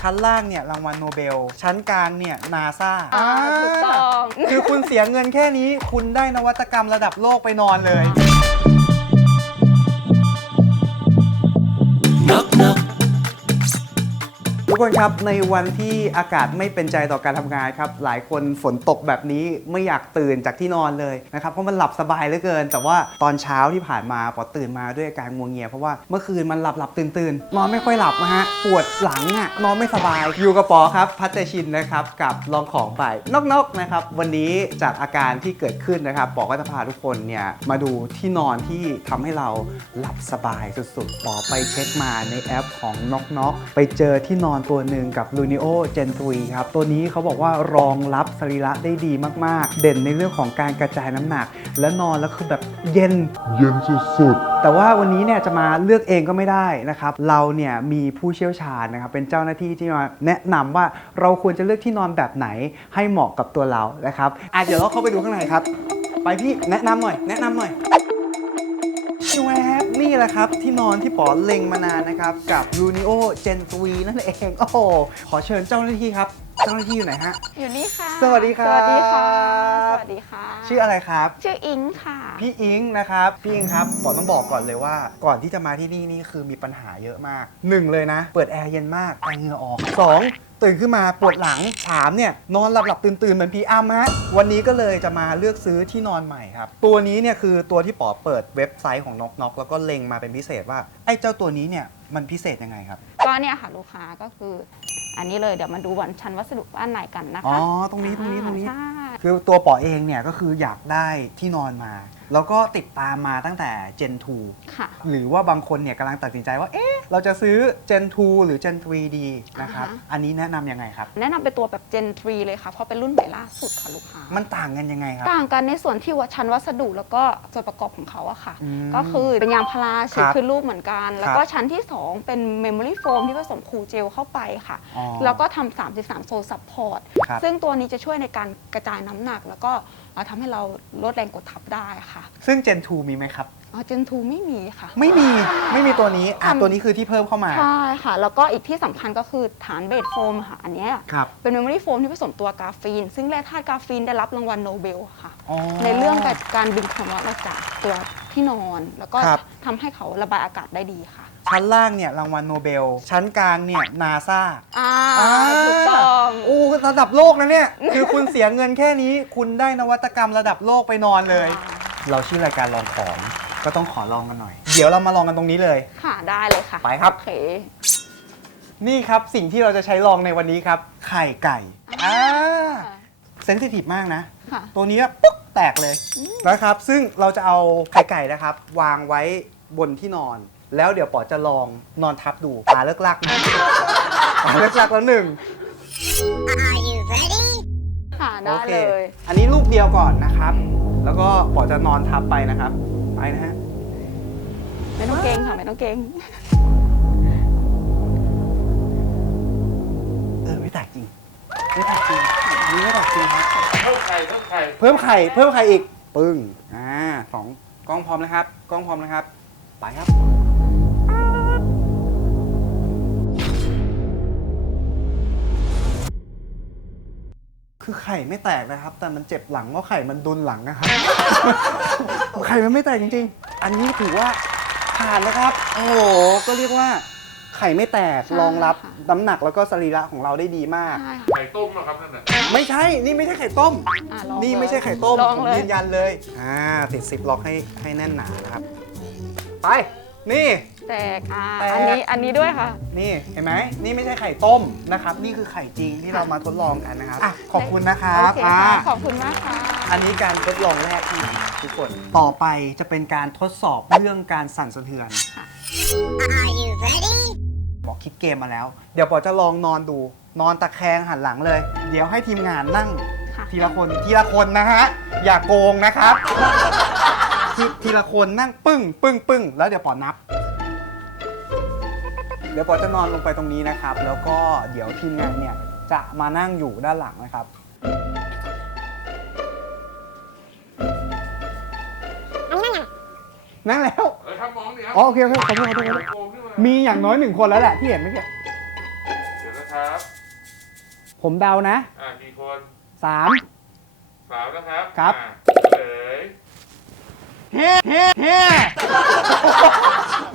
ชั้นล่างเนี่ยรางวัลโนเบล ชั้นกลางเนี่ยนาซาอ่าถูกต้อง คือคุณเสียเงินแค่นี้ คุณได้นวัตกรรมระดับโลกไปนอนเลย กคนครับในวันที่อากาศไม่เป็นใจต่อการทำงานครับหลายคนฝนตกแบบนี้ไม่อยากตื่นจากที่นอนเลยนะครับเพราะมันหลับสบายเหลือเกิน แต่ว่าตอนเช้าที่ผ่านมาปอตื่นมาด้วยอาการงัวงเงียเพราะว่าเมื่อคืนมันหลับหลับตื่นตื่นนอนไม่ค่อยหลับนะฮะปวดหลังอะนอนไม่สบายอยู่กับปอครับพัชชินนะครับกับลองของไปนกๆนะครับวันนี้จากอาการที่เกิดขึ้นนะครับปอก็จะพาทุกคนเนี่ยมาดูที่นอนที่ทำให้เราหลับสบายสุดๆปอไปเช็คมาในแอปของนกนกไปเจอที่นอนตัวหนึ่งกับ Lunio Gen 3ครับ ตัวนี้เขาบอกว่ารองรับสรีระได้ดีมากๆ เด่นในเรื่องของการกระจายน้ำหนัก และนอนแล้วคือแบบเย็น เย็นสุดแต่ว่าวันนี้เนี่ยจะมาเลือกเองก็ไม่ได้นะครับ เราเนี่ยมีผู้เชี่ยวชาญนะครับ เป็นเจ้าหน้าที่ที่มาแนะนำว่าเราควรจะเลือกที่นอนแบบไหนให้เหมาะกับตัวเรานะครับอะเดี๋ยวเราเข้าไปดูข้างในครับ ไปพี่แนะนำหน่อย แนะนำหน่อยชวบ นี่แหละครับ ที่นอนที่ป๋อเล็งมานานนะครับ กับ Unio Gen 3นั่นเอง โอ้โห ขอเชิญเจ้าหน้าที่ครับ เจ้าหน้าที่อยู่ไหนฮะ อยู่นี่ค่ะ สวัสดีครับ สวัสดีค่ะ สวัสดีค่ะ ชื่ออะไรครับ ชื่ออิงค่ะ พี่อิงนะครับ พี่อิงครับผมต้องบอกก่อนเลยว่า ก่อนที่จะมาที่นี่นี่คือมีปัญหาเยอะมากหนึ่งเลยนะ เปิดแอร์เย็นมากแต่เหงื่อออกสอง ตื่นขึ้นมาปวดหลังสามเนี่ยนอนหลับหลับตื่นตื่นๆเหมือนพีอัมฮะวันนี้ก็เลยจะมาเลือกซื้อที่นอนใหม่ครับ ตัวนี้เนี่ยคือตัวที่ป๋อเปิดเว็บไซต์ของน็อกน็อกแล้วก็เล็งมาเป็นพิเศษว่าไอ้เจ้าตัวนี้เนี่ยมันพิเศษยังไงครับ ก็เนี่ยค่ะลูกค้าก็คือ อันนี้เลยเดี๋ยวมาดูวันชั้นวัสดุบ้านไหนกันนะคะอ๋อตรงนี้ตรงนี้ตรงนี้ อ่าใช่ คือตัวป๋อเองเนี่ยก็คืออยากได้ที่นอนมา แล้วก็ติดตามมาตั้งแต่ Gen 2 ค่ะ หรือว่าบางคนเนี่ยกำลังตัดสินใจว่า เอ๊ะ เราจะซื้อ Gen 2 หรือ Gen 3ดีนะครับ อ่าฮะ อันนี้แนะนำยังไงครับ แนะนำเป็นตัวแบบ Gen 3 เลยค่ะ เพราะเป็นรุ่นใหม่ล่าสุดค่ะลูกค้า มันต่างกันยังไงครับ ต่างกันในส่วนที่ว่าชั้นวัสดุแล้วก็ส่วนประกอบของเขาอะค่ะ อืมก็คือเป็นยางพาราฉีดครับขึ้นรูปเหมือนกัน แล้วก็ชั้นที่ 2 เป็นเมมโมรี่โฟมที่ผสมคูลเจลเข้าไปค่ะ อ๋อแล้วก็ทำ33 โซนซัพพอร์ต ครับ ซึ่งตัวนี้จะช่วยในการกระจายน้ำหนัก แล้วก็เอ่อทำให้เราลดแรงกดทับได้ค่ะ ซึ่ง Gen 2 มีไหมครับ อ๋อเจนทูไม่มีค่ะ ไม่มีไม่มีตัวนี้อะทำ ตัวนี้คือที่เพิ่มเข้ามา ใช่ค่ะ แล้วก็อีกที่สำคัญก็คือฐานเบสโฟมค่ะอันเนี้ยครับเป็นเมมโมรี่โฟมที่ผสมตัวกาฟีน ซึ่งแร่ธาตุกาฟีนได้รับรางวัลโนเบลค่ะ อ๋อ ในเรื่องการดึงความร้อนออกจากตัวที่นอน แล้วก็ครับ ทำให้เขาระบายอากาศได้ดีค่ะชั้นล่างเนี่ยรางวัลโนเบล ชั้นกลางเนี่ยนาซา อ่าถูกต้องโอ้ระดับโลกนะเนี่ย คือคุณเสียเงินแค่นี้ คุณได้นวัตกรรมระดับโลกไปนอนเลย เราชื่อรายการลองของ ก็ต้องขอลองกันหน่อย เดี๋ยวเรามาลองกันตรงนี้เลย ค่ะได้เลยค่ะไปครับ โอเค นี่ครับสิ่งที่เราจะใช้ลองในวันนี้ครับ ไข่ไก่อ่าเซนซิทีฟมากนะ ค่ะ ตัวนี้ปุ๊บแตกเลยนะครับ ซึ่งเราจะเอาไข่ไก่นะครับ วางไว้บนที่นอน แล้วเดี๋ยวป๋อจะลองนอนทับดูตาเลิกลักนะตาเลิกลักแล้วหนึ่งค่ะโอได้เคเลย อันนี้ลูกเดียวก่อนนะครับ แล้วก็ป๋อจะนอนทับไปนะครับ ไปนะฮะ ไม่ต้องเกรงค่ะ ไม่ต้องเกรงเออไม่แตกจริง ไม่แตกจริงอันนี้ไม่แตกจริงครับๆเพิ่มไข่เพิ่มไข่เพิ่มไข่ เพิ่มไข่อีก ปึ้ง อ่าสองกล้องพร้อมนะครับ กล้องพร้อมนะครับ ไปครับ คือไข่ไม่แตกนะครับ แต่มันเจ็บหลังเพราะไข่มันดุนหลังนะครับ ไข่มันไม่แตกจริงๆ อันนี้ถือว่าผ่านนะครับ โอ้โห ก็เรียกว่า ไข่ไม่แตกใช่รองรับค่ะ น้ำหนักแล้วก็สรีระของเราได้ดีมาก ใช่ค่ะ ไข่ต้มนะครับนั่นน่ะไม่ใช่ นี่ไม่ใช่ไข่ต้ม อะลองนี่เลยไม่ใช่ไข่ต้ม ลองผมเลย ยืนยันเลย อ่าติดซิปล็อกให้ให้แน่นหนานะครับ ไป นี่ แตกอ่าแตก อันนี้อันนี้ด้วยค่ะ นี่เห็นไหมนี่ไม่ใช่ไข่ต้มนะครับ นี่คือไข่จริงที่เรามาทดลองกันนะครับอะขอบคุณนะครับโอเคอ่าค่ะ ขอบคุณมากค่ะ อันนี้การทดลองแรกที่ทุกคนต่อไปจะเป็นการทดสอบเรื่องการสั่นสะเทือนค่ะบอกคิดเกมมาแล้ว เดี๋ยวปอจะลองนอนดู นอนตะแคงหันหลังเลย เดี๋ยวให้ทีมงานนั่ง ค่ะ ทีละคนทีละคนนะฮะ อย่าโกงนะครับ ทีทีละคนนั่งปึ้งปึ้งปึ้งแล้วเดี๋ยวปอนับเดี๋ยวปอจะนอนลงไปตรงนี้นะครับ แล้วก็เดี๋ยวทีมงานเนี่ยจะมานั่งอยู่ด้านหลังนะครับ นั่งแล้ว เออครับมองดิครับอ๋อโอเคโอเคขอโทษขอโทษขอโทษ โกงขึ้นมามีอย่างน้อยหนึ่งคนแล้วแหละที่เห็นเมื่อกี้เดี๋ยวนะครับครับผมเดานะอ่ากี่คนสาม สามนะครับครับ อ่าเฉลยเฮ้เฮ้เฮ้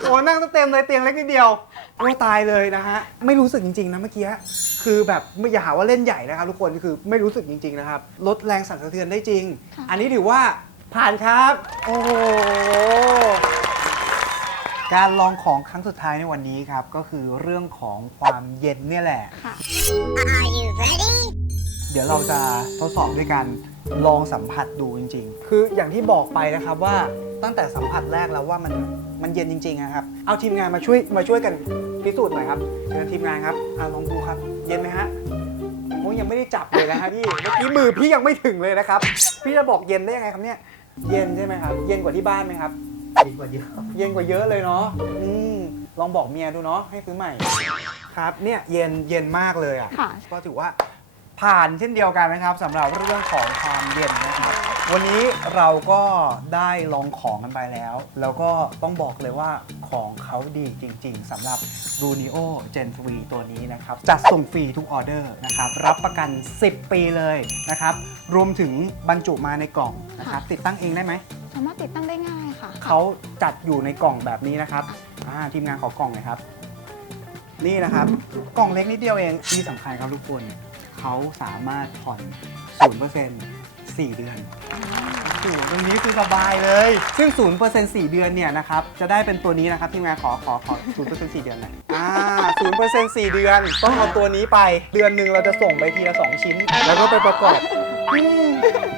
โอ้นั่งเต็มเลยเตียงเล็กนิดเดียว โอ้ตายเลยนะฮะ ไม่รู้สึกจริง ๆ นะเมื่อกี้ คือแบบไม่อย่าหาว่าเล่นใหญ่นะครับทุกคน คือไม่รู้สึกจริง ๆ นะครับ ลดแรงสั่นสะเทือนได้จริงค่ะอันนี้ถือว่าผ่านครับ โอ้โห การลองของครั้งสุดท้ายในวันนี้ครับ ก็คือเรื่องของความเย็นเนี่ยแหละ ค่ะเดี๋ยวเราจะทดสอบด้วยการลองสัมผัสดูจริง ๆ คืออย่างที่บอกไปนะครับว่าตั้งแต่สัมผัสแรกแล้วว่ามันมันเย็นจริงๆนะครับ เอาทีมงานมาช่วยมาช่วยกันพิสูจน์หน่อยครับเชิญทีมงานครับอะลองดูครับ เย็นไหมฮะโอ้ยยังไม่ได้จับเลยนะฮะพี่เมื่อกี้มือพี่ยังไม่ถึงเลยนะครับ พี่จะบอกเย็นได้ยังไงครับเนี่ย เย็นใช่ไหมครับ เย็นกว่าที่บ้านไหมครับ ดีกว่าเยอะครับเย็นกว่าเยอะเลยเนาะอืมลองบอกเมียดูเนาะให้ซื้อใหม่ ครับ เนี่ยเย็นเย็นมากเลยอะ ค่ะ ก็ถือว่า ผ่านเช่นเดียวกันนะครับสำหรับเรื่องของความเย็นนะครับ วันนี้เราก็ได้ลองของกันไปแล้ว แล้วก็ต้องบอกเลยว่าของเขาดีจริง ๆสำหรับ r u n i o Gen 3 ตัวนี้นะครับจัดส่งฟรีทุกออเดอร์นะครับ รับประกัน 10 ปีเลยนะครับ รวมถึงบรรจุมาในกล่องนะครับ ติดตั้งเองได้ไหม สามารถติดตั้งได้ง่ายค่ะ เขาจัดอยู่ในกล่องแบบนี้นะครับอ่าทีมงานขอกล่องหน่อยครับ นี่นะครับ กล่องเล็กนิดเดียวเองที่สำคัญครับทุกคน เขาสามารถผ่อน0% 4เดือนโอ้โหตรงนี้คือสบายเลย ซึ่ง0% 4เดือนเนี่ยนะครับ จะได้เป็นตัวนี้นะครับทีมงานขอขอขอ0% 4เดือนหน่อยอ่า0% 4เดือน ต้องเอาตัวนี้ไป เดือนหนึ่งเราจะส่งไปทีละ2ชิ้น แล้วก็ไปประกอบ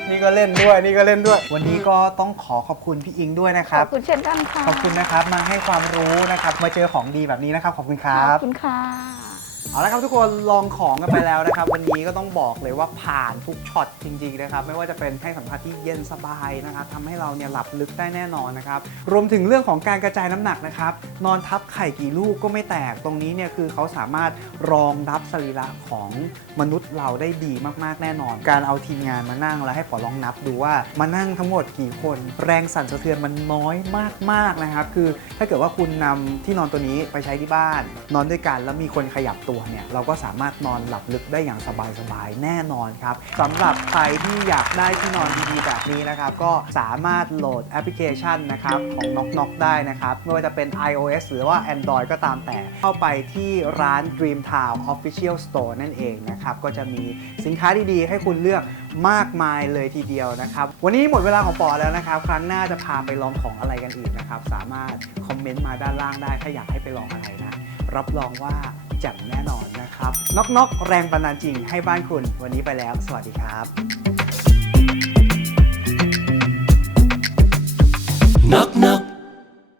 นี่ก็เล่นด้วย นี่ก็เล่นด้วย วันนี้ก็ต้องขอขอบคุณพี่อิงด้วยนะคขรัอบ บคุณเช่นกันค่ะขอบคุณนะครับ มาให้ความรู้นะครับ มาเจอของดีแบบนี้นะครับ ขอบคุณคขรัอบ บคุณค่ะ เอาละครับทุกคนลองของกันไปแล้วนะครับ วันนี้ก็ต้องบอกเลยว่าผ่านทุกช็อตจริงๆนะครับ ไม่ว่าจะเป็นให้สัมผัสที่เย็นสบายนะครับทำให้เราเนี่ยหลับลึกได้แน่นอนนะครับ รวมถึงเรื่องของการกระจายน้ำหนักนะครับ นอนทับไข่กี่ลูกก็ไม่แตกตรงนี้เนี่ยคือเขาสามารถรองรับสรีระของมนุษย์เราได้ดีมากๆแน่นอน การเอาทีมงานมานั่งแล้วให้ปอลองนับดูว่ามานั่งทั้งหมดกี่คน แรงสั่นสะเทือนมันน้อยมากๆนะครับ คือถ้าเกิดว่าคุณนำที่นอนตัวนี้ไปใช้ที่บ้าน นอนด้วยกันแล้วมีคนขยับตัวเนี่ยเราก็สามารถนอนหลับลึกได้อย่างสบายๆแน่นอนครับสำหรับใครที่อยากได้ที่นอนดีๆแบบนี้นะครับก็สามารถโหลดแอปพลิเคชันนะครับของ Knock Knock ได้นะครับไม่ว่าจะเป็น iOS หรือว่า Android ก็ตามแต่ เข้าไปที่ร้าน Dream Town Official Store นั่นเองนะครับก็จะมีสินค้าดีๆ ให้คุณเลือกมากมายเลยทีเดียวนะครับ วันนี้หมดเวลาของปอแล้วนะครับ ครั้งหน้าจะพาไปลองของอะไรกันอีกนะครับ สามารถคอมเมนต์มาด้านล่างได้ ถ้าอยากให้ไปลองอะไรนะ รับรองว่า แจ่มแน่นอนนะครับน็อกนอกแรงบันดาลจริงให้บ้านคุณ วันนี้ไปแล้ว สวัสดีครับ